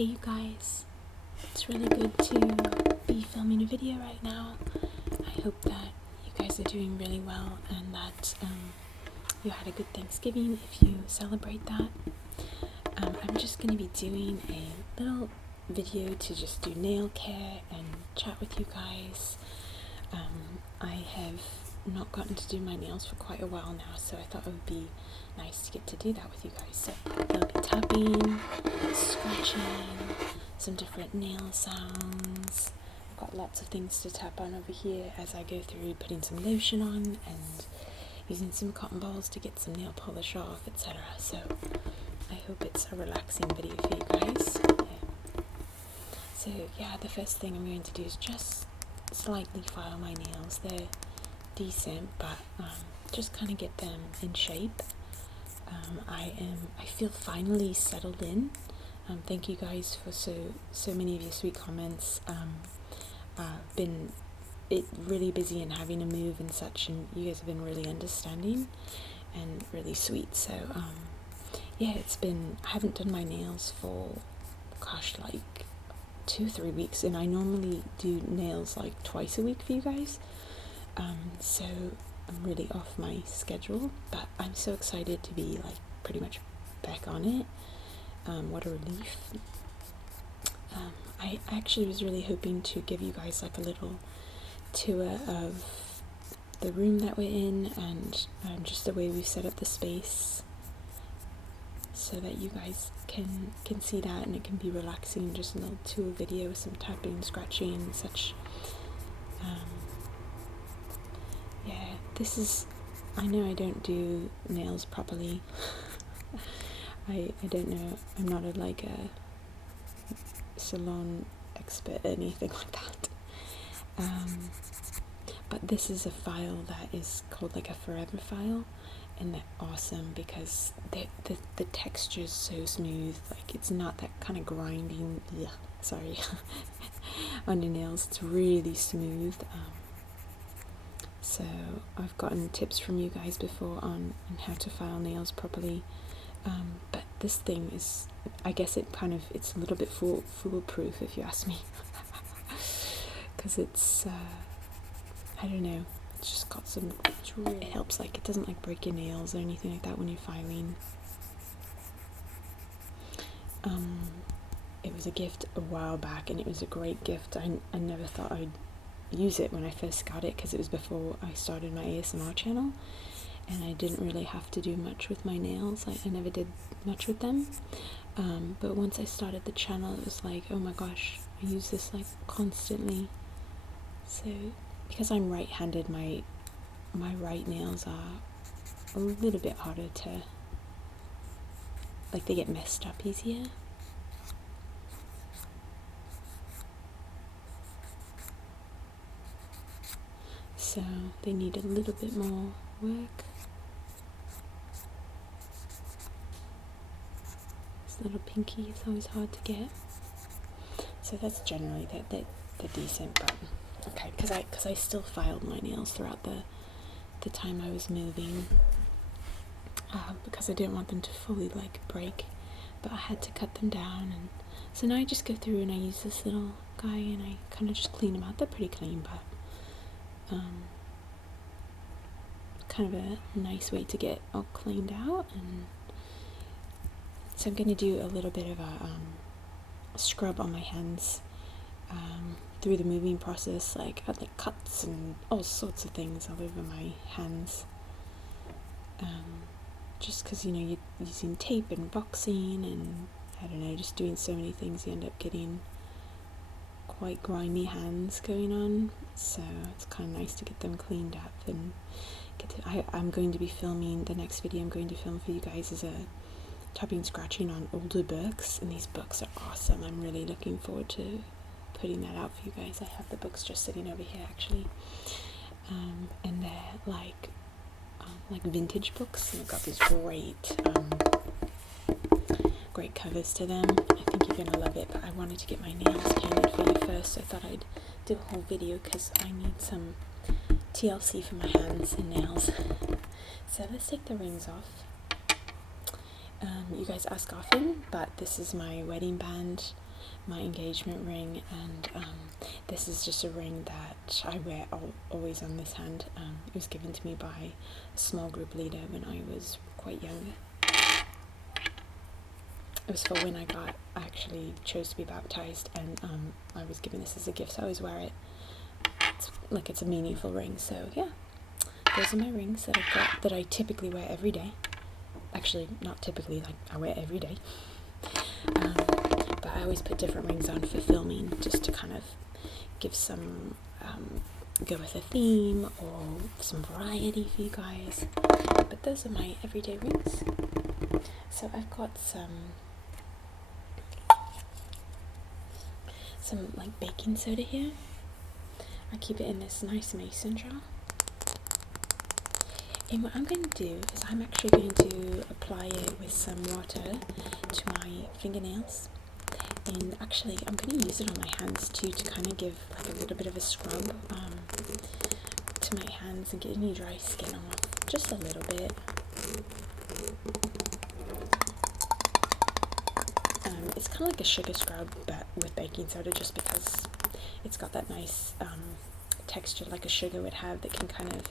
Hey you guys, it's really good to be filming a video right now. I hope that you guys are doing really well and that you had a good Thanksgiving if you celebrate that. I'm just going to be doing a little video to just do nail care and chat with you guys. I have not gotten to do my nails for quite a while now, so I thought it would be nice to get to do that with you guys. So there'll be tapping, scratching, some different nail sounds. I've got lots of things to tap on over here as I go through putting some lotion on and using some cotton balls to get some nail polish off, etc. So I hope it's a relaxing video for you guys. So yeah, the first thing I'm going to do is just slightly file my nails. They're decent, but just kind of get them in shape. I feel finally settled in. Thank you guys for so many of your sweet comments. Been really busy and having to move and such, and you guys have been really understanding and really sweet. So yeah, I haven't done my nails for like 2-3 weeks, and I normally do nails like twice a week for you guys. So I'm really off my schedule, but I'm so excited to be like pretty much back on it. What a relief. I actually was really hoping to give you guys like a little tour of the room that we're in and just the way we've set up the space, so that you guys can see that, and it can be relaxing, just a little tour video with some tapping, scratching and such. Yeah, this is, I know I don't do nails properly. I don't know, I'm not a salon expert or anything like that. But this is a file that is called like a forever file, and they're awesome because the texture is so smooth. Like, it's not that kind of grinding, on your nails. It's really smooth. So I've gotten tips from you guys before on how to file nails properly, but this thing is, I guess it's a little bit foolproof if you ask me, because it's I don't know, it's just got some, it helps, like it doesn't like break your nails or anything like that when you're filing. It was a gift a while back, and it was a great gift. I never thought I'd use it when I first got it, because it was before I started my ASMR channel, and I didn't really have to do much with my nails. I never did much with them, but once I started the channel, it was like, oh my gosh, I use this like constantly. So because I'm right-handed, my right nails are a little bit harder to, like, they get messed up easier. So they need a little bit more work. This little pinky is always hard to get. So that's generally, they're decent, but okay, because I still filed my nails throughout the time I was moving, because I didn't want them to fully like break, but I had to cut them down. And so now I just go through and I use this little guy and I kind of just clean them out. They're pretty clean, but kind of a nice way to get all cleaned out. And so I'm going to do a little bit of a scrub on my hands through the moving process. Like, I had like cuts and all sorts of things all over my hands, just because, you know, you're using tape and boxing and I don't know, just doing so many things, you end up getting quite grimy hands going on. So it's kind of nice to get them cleaned up and I'm going to be filming, the next video I'm going to film for you guys is a tapping scratching on older books, and these books are awesome. I'm really looking forward to putting that out for you guys. I have the books just sitting over here actually, and they're like vintage books, and they've got these great covers to them. I think you're gonna love it, but I wanted to get my nails painted for you first, so I thought I'd do a whole video because I need some TLC for my hands and nails. So let's take the rings off. You guys ask often, but this is my wedding band. my engagement ring, and this is just a ring that I wear always on this hand. It was given to me by a small group leader when I was quite young. It was for when I actually chose to be baptized, and I was given this as a gift, so I always wear it. It's a meaningful ring. So yeah, those are my rings that I've got that I typically wear every day. Actually, not typically, I wear every day. But I always put different rings on for filming, just to kind of give some, go with a theme or some variety for you guys. But those are my everyday rings. So I've got some baking soda here. I keep it in this nice mason jar. And what I'm going to do is I'm actually going to apply it with some water to my fingernails. And actually I'm going to use it on my hands too, to kind of give a little bit of a scrub to my hands and get any dry skin off, just a little bit. It's kind of like a sugar scrub, but with baking soda, just because it's got that nice texture like a sugar would have, that can kind of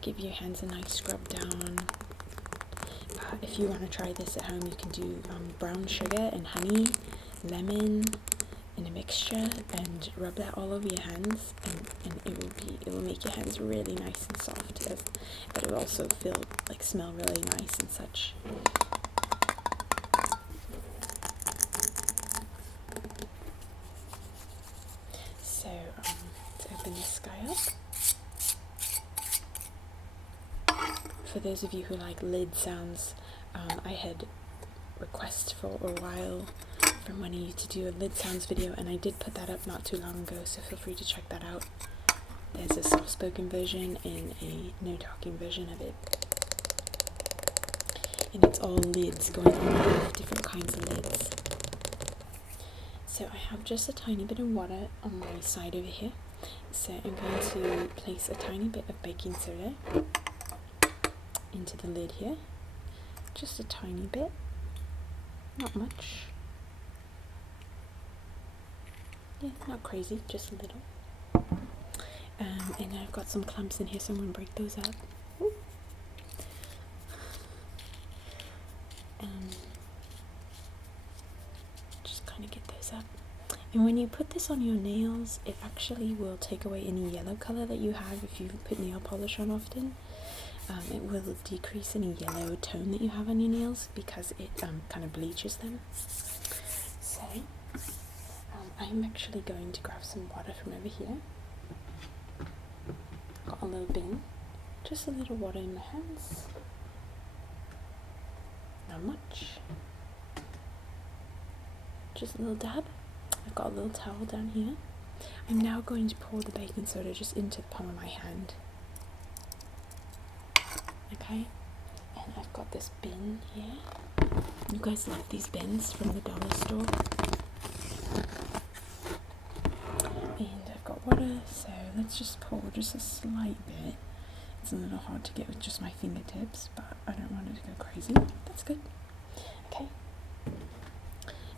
give your hands a nice scrub down. If you want to try this at home, you can do brown sugar and honey, lemon in a mixture, and rub that all over your hands, and it will make your hands really nice and soft, but it will also smell really nice and such. So let's open this guy up. For those of you who like lid sounds, I had requests for a while from one of you to do a lid sounds video, and I did put that up not too long ago, so feel free to check that out. There's a soft-spoken version and a no-talking version of it. And it's all lids, going on with different kinds of lids. So I have just a tiny bit of water on my side over here. So I'm going to place a tiny bit of baking soda into the lid here. Just a tiny bit, not much. Yeah, not crazy, just a little. And I've got some clumps in here, so I'm going to break those up. Just kind of get those up. And when you put this on your nails, it actually will take away any yellow color that you have if you put nail polish on often. It will decrease any yellow tone that you have on your nails, because it kind of bleaches them. So I'm actually going to grab some water from over here. Got a little bin, just a little water in my hands. Not much. Just a little dab. I've got a little towel down here. I'm now going to pour the baking soda just into the palm of my hand. Okay, and I've got this bin here. You guys love these bins from the dollar store. And I've got water, so let's just pour just a slight bit. It's a little hard to get with just my fingertips, but I don't want it to go crazy. That's good. Okay.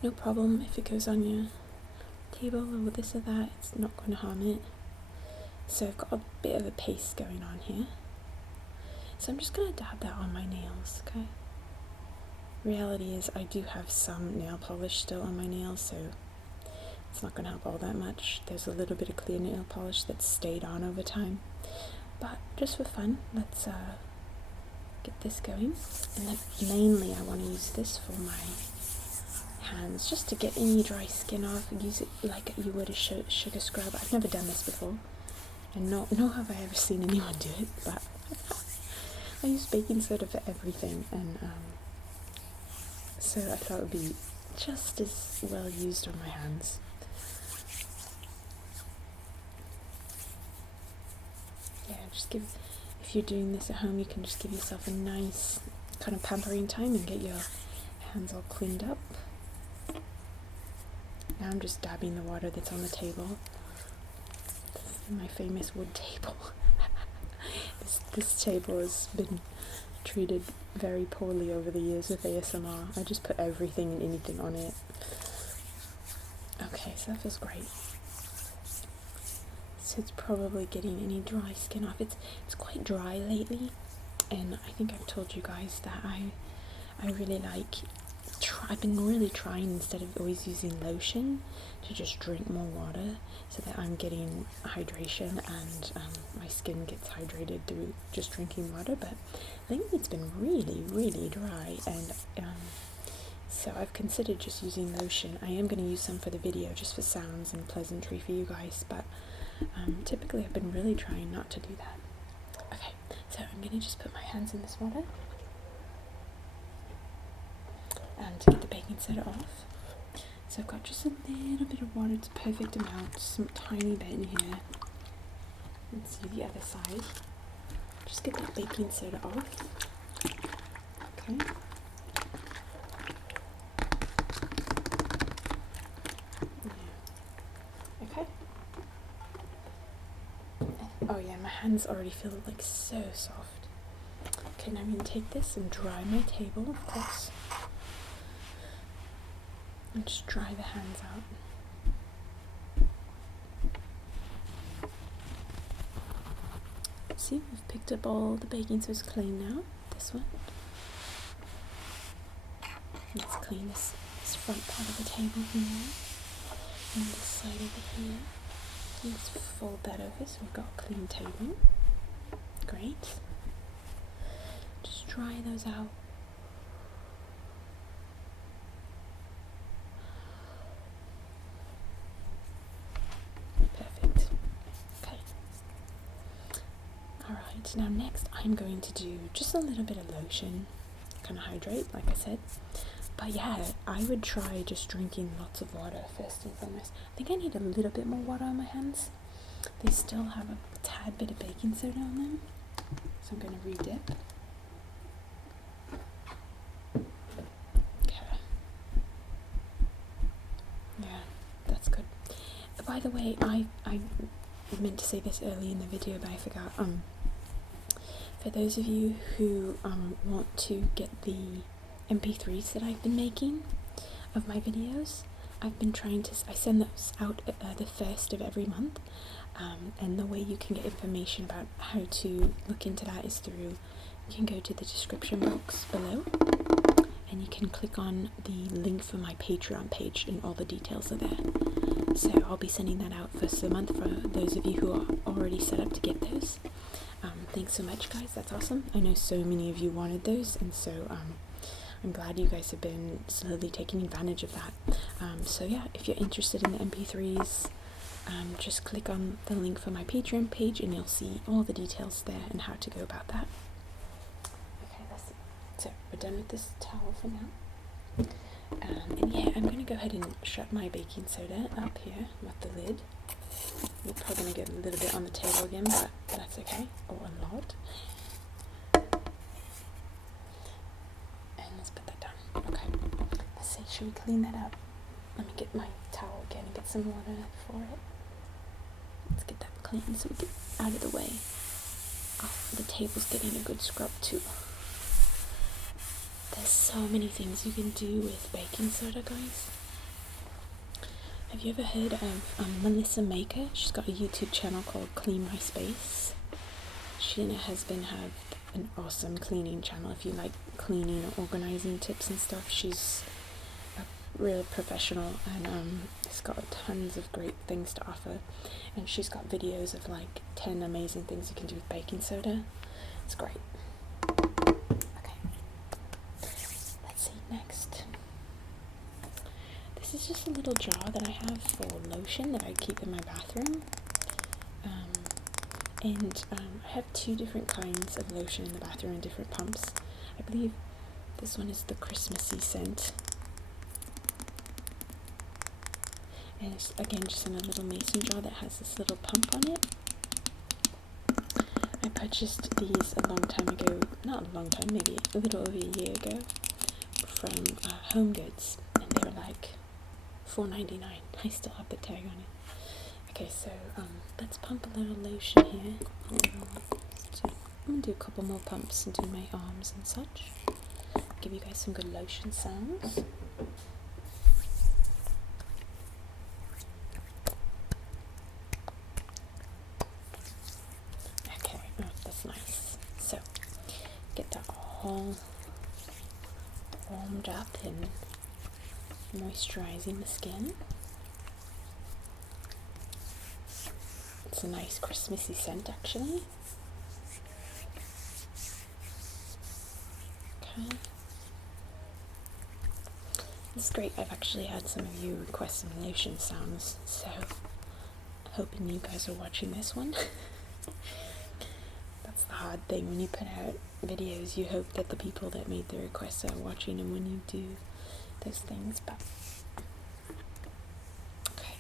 No problem if it goes on your table or this or that, it's not going to harm it. So I've got a bit of a paste going on here. So I'm just going to dab that on my nails, okay? Reality is I do have some nail polish still on my nails, so it's not going to help all that much. There's a little bit of clear nail polish that's stayed on over time. But just for fun, let's get this going. And then mainly I want to use this for my hands, just to get any dry skin off. Use it like you would a sugar scrub. I've never done this before, and nor have I ever seen anyone do it, but I use baking soda for everything, and so I thought it would be just as well used on my hands. Yeah, if you're doing this at home, you can just give yourself a nice kind of pampering time and get your hands all cleaned up. Now I'm just dabbing the water that's on the table. My famous wood table. This table has been treated very poorly over the years with ASMR. I just put everything and anything on it. so that feels great. So it's probably getting any dry skin off. It's quite dry lately, and I think I've told you guys that I really like. I've been really trying, instead of always using lotion, to just drink more water so that I'm getting hydration and my skin gets hydrated through just drinking water. But lately it's been really dry, and so I've considered just using lotion. I am going to use some for the video just for sounds and pleasantry for you guys, but typically I've been really trying not to do that. Okay, so I'm going to just put my hands in this water and get the baking soda off. So I've got just a little bit of water, it's a perfect amount, just a tiny bit in here. Let's do the other side. Just get that baking soda off. Okay. Okay. Oh yeah, my hands already feel like so soft. Okay, now I'm going to take this and dry my table, of course. And just dry the hands out. See, we've picked up all the baking soda. It's clean now. This one. Let's clean this front part of the table here. And this side over here. Let's fold that over so we've got a clean table. Great. Just dry those out. Now next I'm going to do just a little bit of lotion, kind of hydrate like I said, but yeah, I would try just drinking lots of water first and foremost. I think I need a little bit more water on my hands. They still have a tad bit of baking soda on them, so I'm going to re-dip. Okay, yeah, that's good. By the way, I meant to say this early in the video but I forgot. For those of you who want to get the MP3s that I've been making of my videos, I send those out the first of every month, and the way you can get information about how to look into that is through, you can go to the description box below, and you can click on the link for my Patreon page and all the details are there. So I'll be sending that out first of the month for those of you who are already set up to get those. Thanks so much, guys, that's awesome. I know so many of you wanted those, and so I'm glad you guys have been slowly taking advantage of that. So yeah, if you're interested in the MP3s, just click on the link for my Patreon page and you'll see all the details there and how to go about that. Okay, that's it. So we're done with this towel for now. And yeah, I'm going to go ahead and shut my baking soda up here with the lid. We're probably going to get a little bit on the table again, but that's okay, or a lot. And let's put that down. Okay, let's see, should we clean that up? Let me get my towel again and get some water for it. Let's get that clean so we get out of the way. Oh, the table's getting a good scrub too. There's so many things you can do with baking soda, guys. Have you ever heard of Melissa Maker? She's got a YouTube channel called Clean My Space. She and her husband have an awesome cleaning channel. If you like cleaning or organizing tips and stuff, she's a real professional, and it's got tons of great things to offer. And she's got videos of like 10 amazing things you can do with baking soda. It's great. Next, this is just a little jar that I have for lotion that I keep in my bathroom, and I have 2 different kinds of lotion in the bathroom and different pumps. I believe this one is the Christmassy scent, and it's again just in a little mason jar that has this little pump on it. I purchased these a long time ago, not a long time, maybe a little over a year ago, from Home Goods, and they were like $4.99. I still have the tag on it. Okay, so let's pump a little lotion here. I'm gonna do a couple more pumps into my arms and such. Give you guys some good lotion sounds. all warmed up and moisturizing the skin. It's a nice Christmassy scent actually. Okay. It's great. I've actually had some of you request some lotion sounds, so hoping you guys are watching this one. That's the hard thing when you put out videos, you hope that the people that made the requests are watching, and when you do those things, but okay.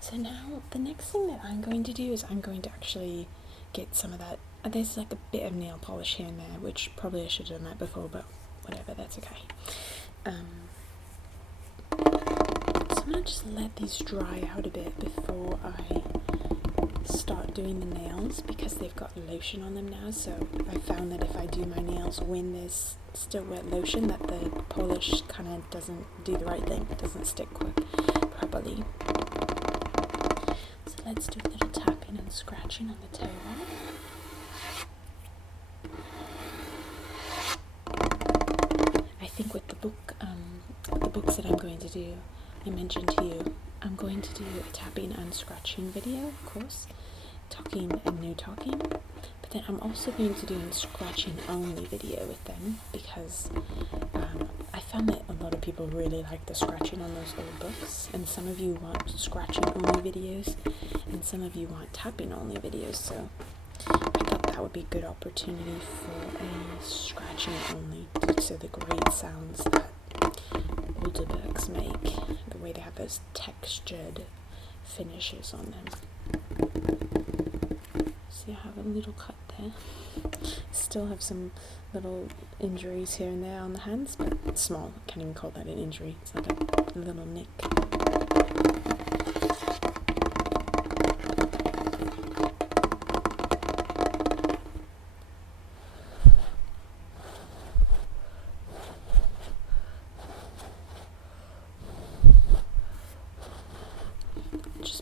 So now the next thing that I'm going to do is I'm going to actually get some of that, there's like a bit of nail polish here and there, which probably I should have done that before, but whatever, that's okay. So I'm going to just let these dry out a bit before I start doing the nails, because they've got lotion on them now. So I found that if I do my nails when there's still wet lotion, that the polish kind of doesn't do the right thing, it doesn't stick properly. So let's do a little tapping and scratching on the toe line. I think with the books that I'm going to do, I mentioned to you, I'm going to do a tapping and scratching video, of course, talking and no talking, but then I'm also going to do a scratching only video with them, because I found that a lot of people really like the scratching on those old books, and some of you want scratching only videos, and some of you want tapping only videos, so I thought that would be a good opportunity for a scratching only, due to the great sounds that older books make, the way they have those textured finishes on them. See, I have a little cut there. Still have some little injuries here and there on the hands, but small. I can't even call that an injury. It's like a little nick.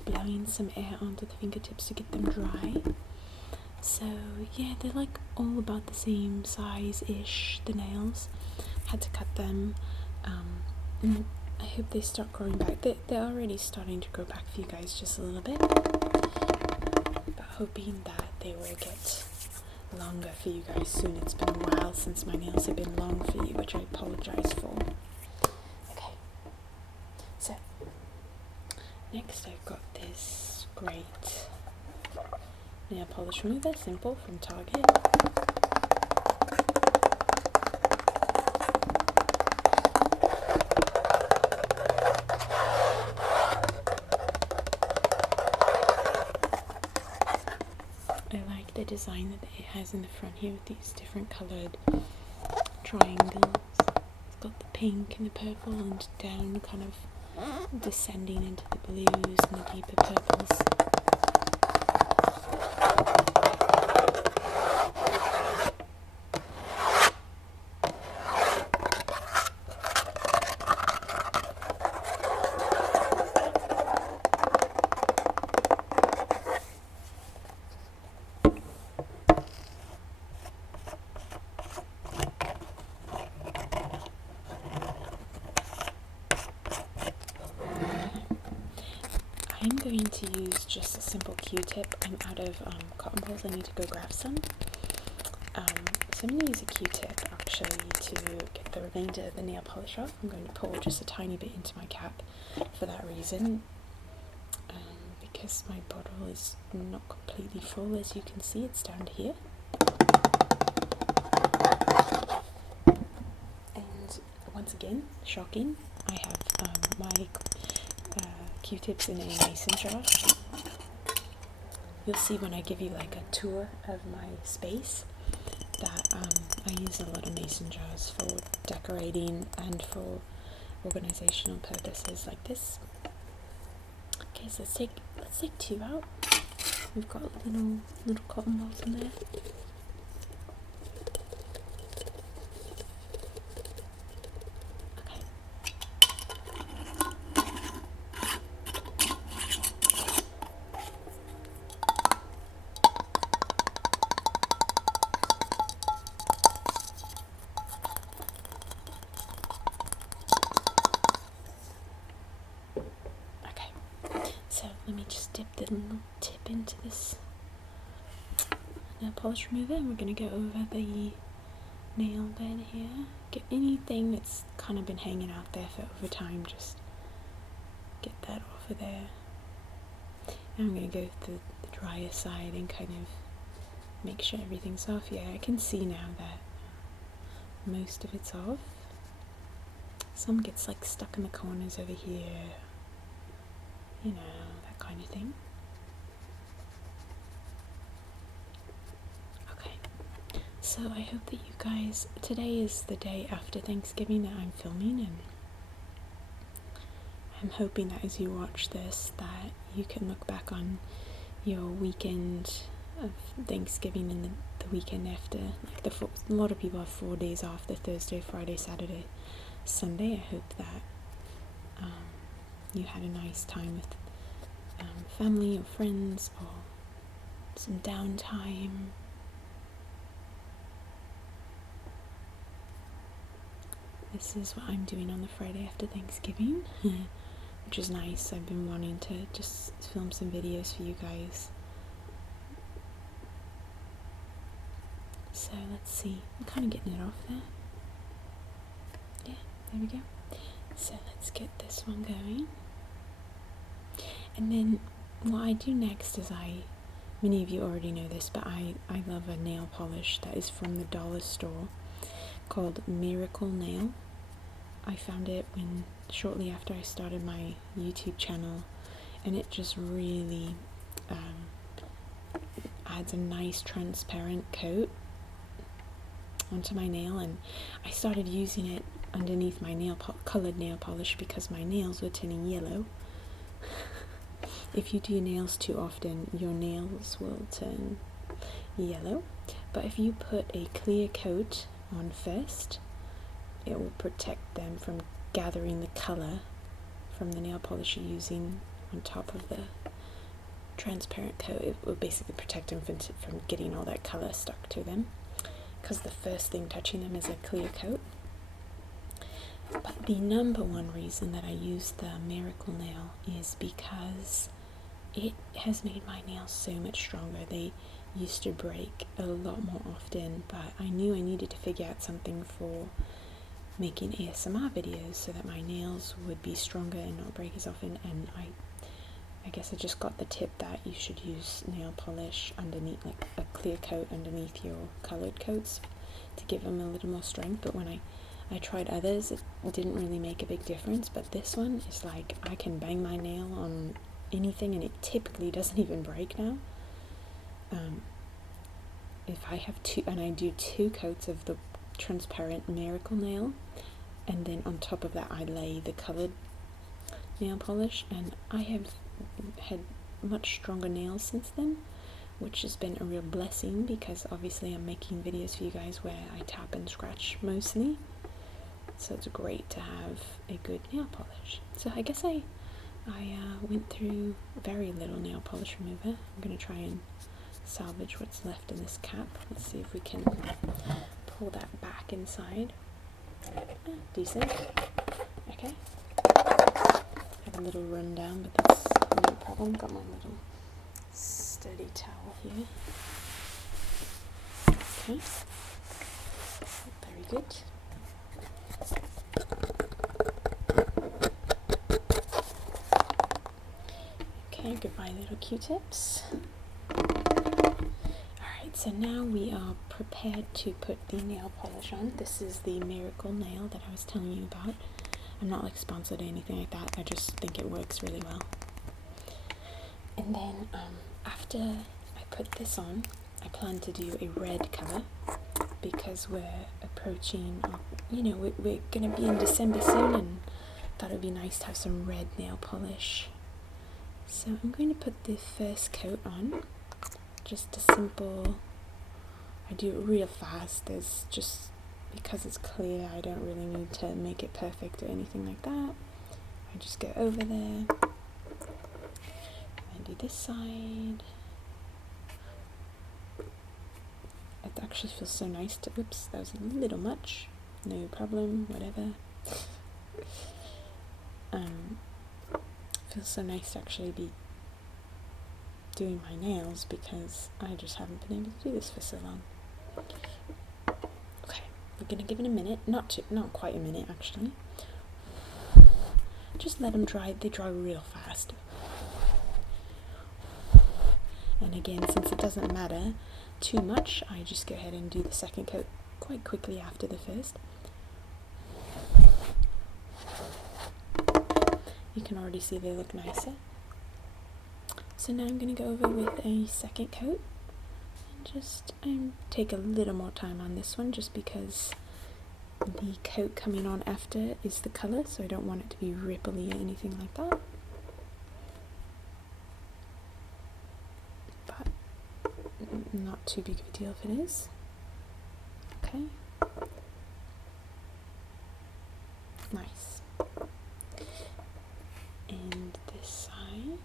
Blowing some air onto the fingertips to get them dry. So yeah, they're like all about the same size-ish, the nails. Had to cut them, and I hope they start growing back. They're already starting to grow back for you guys just a little bit, but hoping that they will get longer for you guys soon. It's been a while since my nails have been long for you, which I apologize for. Okay, so next I've got this great nail polish remover, simple, from Target. I like the design that it has in the front here with these different coloured triangles. It's got the pink and the purple and down kind of descending into the blues and the deeper purples. I'm going to use just a simple Q-tip. I'm out of cotton balls. I need to go grab some. So I'm going to use a Q-tip actually to get the remainder of the nail polish off. I'm going to pour just a tiny bit into my cap for that reason, because my bottle is not completely full. As you can see, it's down to here. And once again, shocking, I have my Q-tips in a mason jar. You'll see when I give you like a tour of my space that I use a lot of mason jars for decorating and for organizational purposes like this. Okay, so let's take two out. We've got little cotton balls in there. let me just dip the little tip into this nail polish remover, and we're going to go over the nail bed here. Get anything that's kind of been hanging out there for over time, just get that off of there. And I'm going to go to the drier side and kind of make sure everything's off. Yeah, I can see now that most of it's off. Some gets like stuck in the corners over here, you know, that kind of thing. Okay, so I hope that you guys, today is the day after Thanksgiving that I'm filming, and I'm hoping that as you watch this that you can look back on your weekend of Thanksgiving and the weekend after. Like a lot of people have 4 days off, the Thursday, Friday, Saturday, Sunday. I hope that you had a nice time with family or friends, or some downtime. This is what I'm doing on the Friday after Thanksgiving, which is nice. I've been wanting to just film some videos for you guys. So let's see, I'm kind of getting it off there. Yeah, there we go. So let's get this one going. And then what I do next is many of you already know this, but I love a nail polish that is from the dollar store called Miracle Nail. I found it shortly after I started my YouTube channel, and it just really adds a nice transparent coat onto my nail, and I started using it underneath my colored nail polish because my nails were turning yellow. If you do your nails too often, your nails will turn yellow, but if you put a clear coat on first, it will protect them from gathering the color from the nail polish you're using on top of the transparent coat. It will basically protect them from getting all that color stuck to them, because the first thing touching them is a clear coat. But the number one reason that I use the Miracle Nail is because it has made my nails so much stronger. They used to break a lot more often, but I knew I needed to figure out something for making ASMR videos so that my nails would be stronger and not break as often. And I guess I just got the tip that you should use nail polish underneath, like a clear coat underneath your colored coats, to give them a little more strength. But when I tried others, it didn't really make a big difference. But this one is like, I can bang my nail on anything and it typically doesn't even break now. If I have I do 2 coats of the transparent Miracle Nail, and then on top of that I lay the colored nail polish, and I have had much stronger nails since then, which has been a real blessing, because obviously I'm making videos for you guys where I tap and scratch mostly, so it's great to have a good nail polish. So I guess I went through very little nail polish remover. I'm going to try and salvage what's left in this cap. Let's see if we can pull that back inside. Decent. Okay. Have a little rundown, but that's no problem. Got my little sturdy towel here. Okay. Very good. Okay, goodbye little Q-tips. Alright, so now we are prepared to put the nail polish on. This is the Miracle Nail that I was telling you about. I'm not like sponsored or anything like that, I just think it works really well. And then after I put this on, I plan to do a red cover, because we're approaching, we're going to be in December soon, and thought it would be nice to have some red nail polish. So I'm going to put the first coat on, just a simple, I do it real fast. There's just, because it's clear, I don't really need to make it perfect or anything like that. I just go over there and do this side. It actually feels so nice to, oops, that was a little much, no problem, whatever. Feels so nice to actually be doing my nails because I just haven't been able to do this for so long. Okay, we're gonna give it a minute, not quite a minute actually. Just let them dry, they dry real fast. And again, since it doesn't matter too much, I just go ahead and do the second coat quite quickly after the first. You can already see they look nicer. So now I'm going to go over with a second coat and just take a little more time on this one just because the coat coming on after is the colour, so I don't want it to be ripply or anything like that. But not too big of a deal if it is. Okay. Nice. And this side.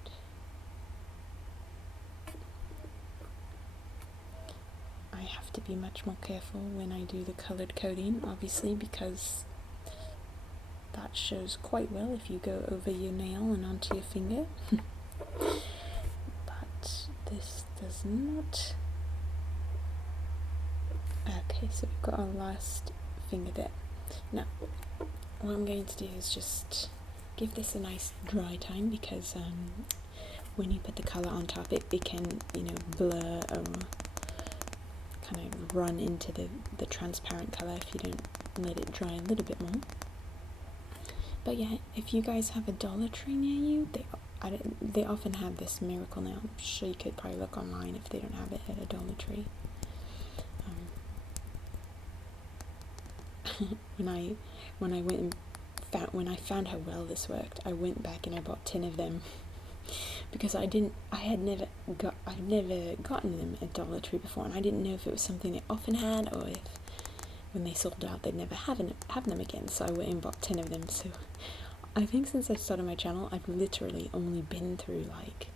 I have to be much more careful when I do the coloured coating, obviously, because that shows quite well if you go over your nail and onto your finger. But this does not. Okay, so we've got our last finger there. Now, what I'm going to do is just give this a nice dry time because when you put the colour on top, it can, blur or kind of run into the transparent colour if you don't let it dry a little bit more. But yeah, if you guys have a Dollar Tree near you, they often have this miracle nail. I'm sure you could probably look online if they don't have it at a Dollar Tree. When I found how well this worked, I went back and I bought 10 of them because I'd never gotten them at Dollar Tree before, and I didn't know if it was something they often had or if when they sold out they'd never have them again. So I went and bought 10 of them. So I think since I started my channel, I've literally only been through like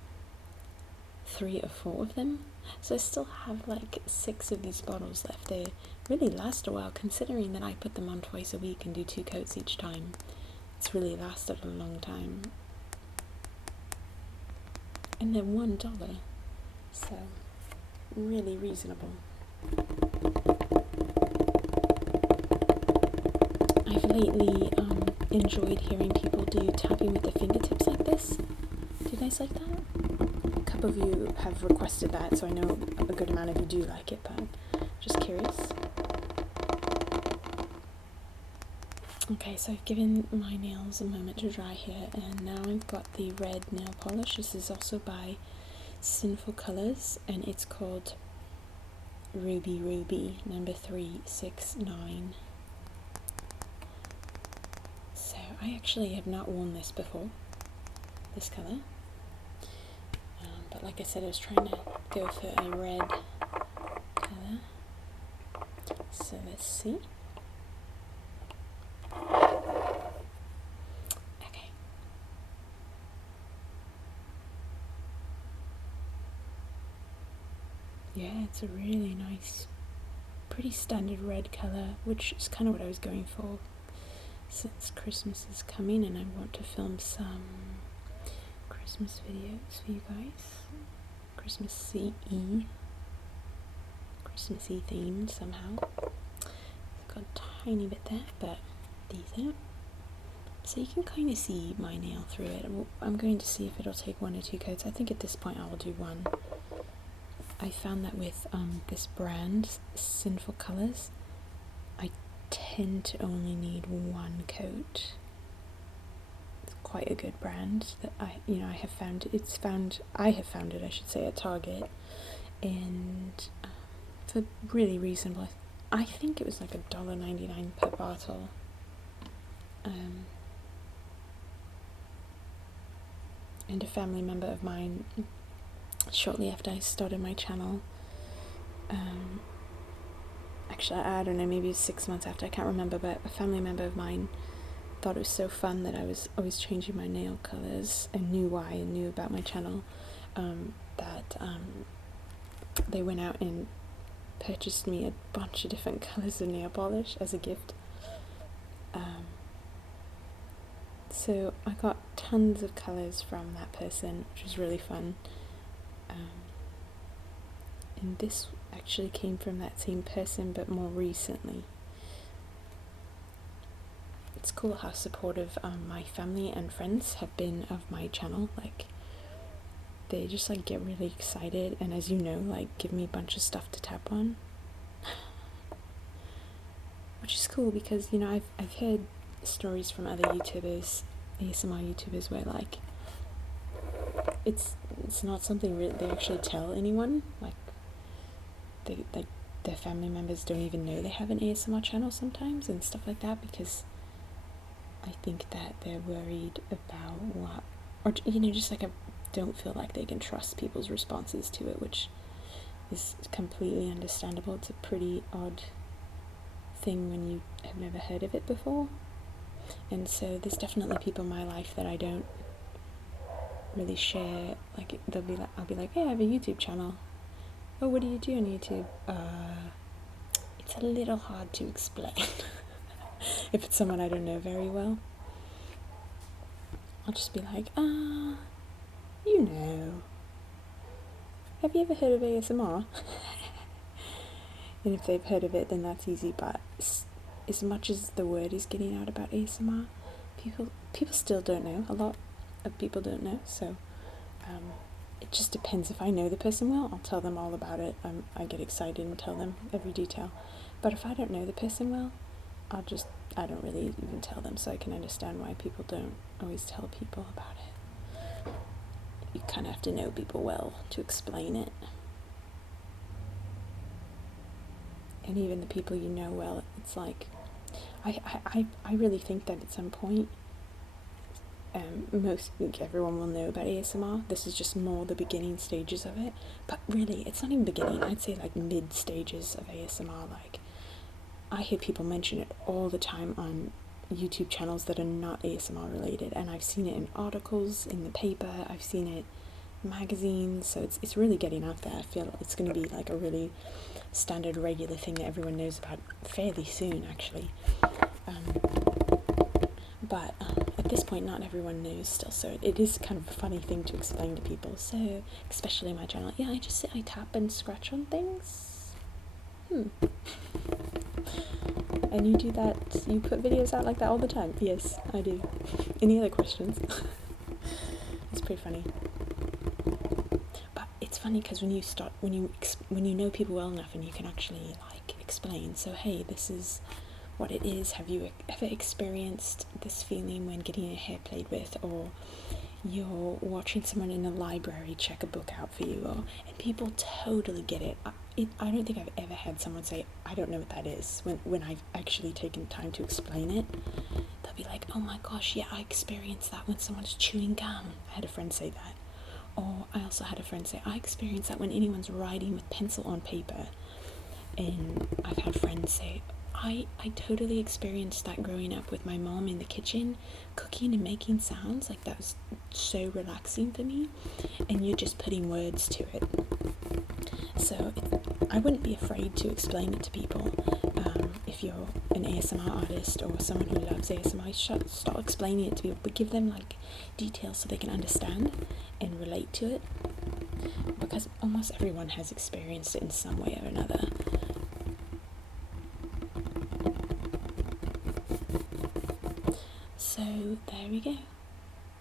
3 or 4 of them. So I still have like 6 of these bottles left. They really last a while, considering that I put them on twice a week and do 2 coats each time. It's really lasted a long time. And they're $1, so really reasonable. I've lately enjoyed hearing people do tapping with their fingertips like this. Do you guys like that? A couple of you have requested that, so I know a good amount of you do like it, but just curious. Okay, so I've given my nails a moment to dry here, and now I've got the red nail polish. This is also by Sinful Colors, and it's called Ruby Ruby number 369. So I actually have not worn this before, this colour. But like I said, I was trying to go for a red colour. So let's see. Okay. Yeah, it's a really nice, pretty standard red colour, which is kind of what I was going for since Christmas is coming and I want to film some Christmas videos for you guys. Christmassy themed somehow. It's got a tiny bit there, but decent. So you can kind of see my nail through it. I'm going to see if it'll take 1 or 2 coats. I think at this point I will do 1. I found that with this brand, Sinful Colors, I tend to only need 1 coat. It's quite a good brand that I have found. I have found it, I should say, at Target, and for really reasonable. I think it was like $1.99 per bottle. And a family member of mine, shortly after I started my channel, actually I don't know, maybe 6 months after, I can't remember, but a family member of mine thought it was so fun that I was always changing my nail colours and knew why and knew about my channel, that they went out and purchased me a bunch of different colours of nail polish as a gift. So I got tons of colours from that person, which was really fun. and this actually came from that same person, but more recently. It's cool how supportive my family and friends have been of my channel. Like, they just like get really excited, and as you know, like give me a bunch of stuff to tap on, which is cool because, you know, I've heard stories from other YouTubers, ASMR YouTubers, where like it's not something they actually tell anyone. Like their family members don't even know they have an ASMR channel sometimes and stuff like that, because I think that they're worried about what, or you know, just like don't feel like they can trust people's responses to it, which is completely understandable. It's a pretty odd thing when you have never heard of it before. And so there's definitely people in my life that I don't really share. Like I'll be like, hey, I have a YouTube channel. Oh, what do you do on YouTube? It's a little hard to explain. If it's someone I don't know very well, I'll just be like, you know, have you ever heard of ASMR? And if they've heard of it, then that's easy. But as much as the word is getting out about ASMR, people still don't know. A lot of people don't know. So it just depends. If I know the person well, I'll tell them all about it. I get excited and tell them every detail. But if I don't know the person well, I don't really even tell them. So I can understand why people don't always tell people about it. You kind of have to know people well to explain it. And even the people you know well, it's like, I really think that at some point, everyone will know about ASMR. This is just more the beginning stages of it. But really, it's not even beginning. I'd say like mid stages of ASMR. Like, I hear people mention it all the time on YouTube channels that are not ASMR related, and I've seen it in articles in the paper. I've seen it in magazines. So it's really getting out there. I feel it's going to be like a really standard, regular thing that everyone knows about fairly soon, actually. But at this point, not everyone knows still, so it is kind of a funny thing to explain to people. So, especially my channel, yeah, I just sit, I tap and scratch on things. And you do that, you put videos out like that all the time? Yes, I do. Any other questions? It's pretty funny. But it's funny because when you know people well enough and you can actually like explain, so hey, this is what it is. Have you ever experienced this feeling when getting your hair played with, or you're watching someone in a library check a book out for you, and people totally get it. I don't think I've ever had someone say, I don't know what that is, when I've actually taken time to explain it. They'll be like, oh my gosh, yeah, I experienced that when someone's chewing gum. I had a friend say that. Or I also had a friend say, I experienced that when anyone's writing with pencil on paper. And I've had friends say, I totally experienced that growing up with my mom in the kitchen, cooking and making sounds. Like, that was so relaxing for me. And you're just putting words to it. So I wouldn't be afraid to explain it to people. If you're an ASMR artist or someone who loves ASMR, start explaining it to people, but give them like details so they can understand and relate to it. Because almost everyone has experienced it in some way or another. So there we go.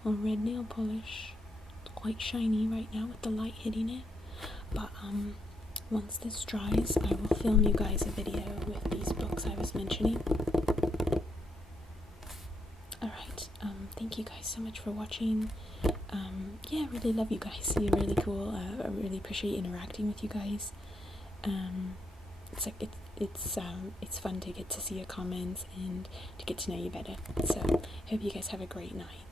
On red nail polish. It's quite shiny right now with the light hitting it. But once this dries, I will film you guys a video with these books I was mentioning. Alright, thank you guys so much for watching. Yeah, I really love you guys. You're really cool. I really appreciate interacting with you guys. It's like it's fun to get to see your comments and to get to know you better. So hope you guys have a great night.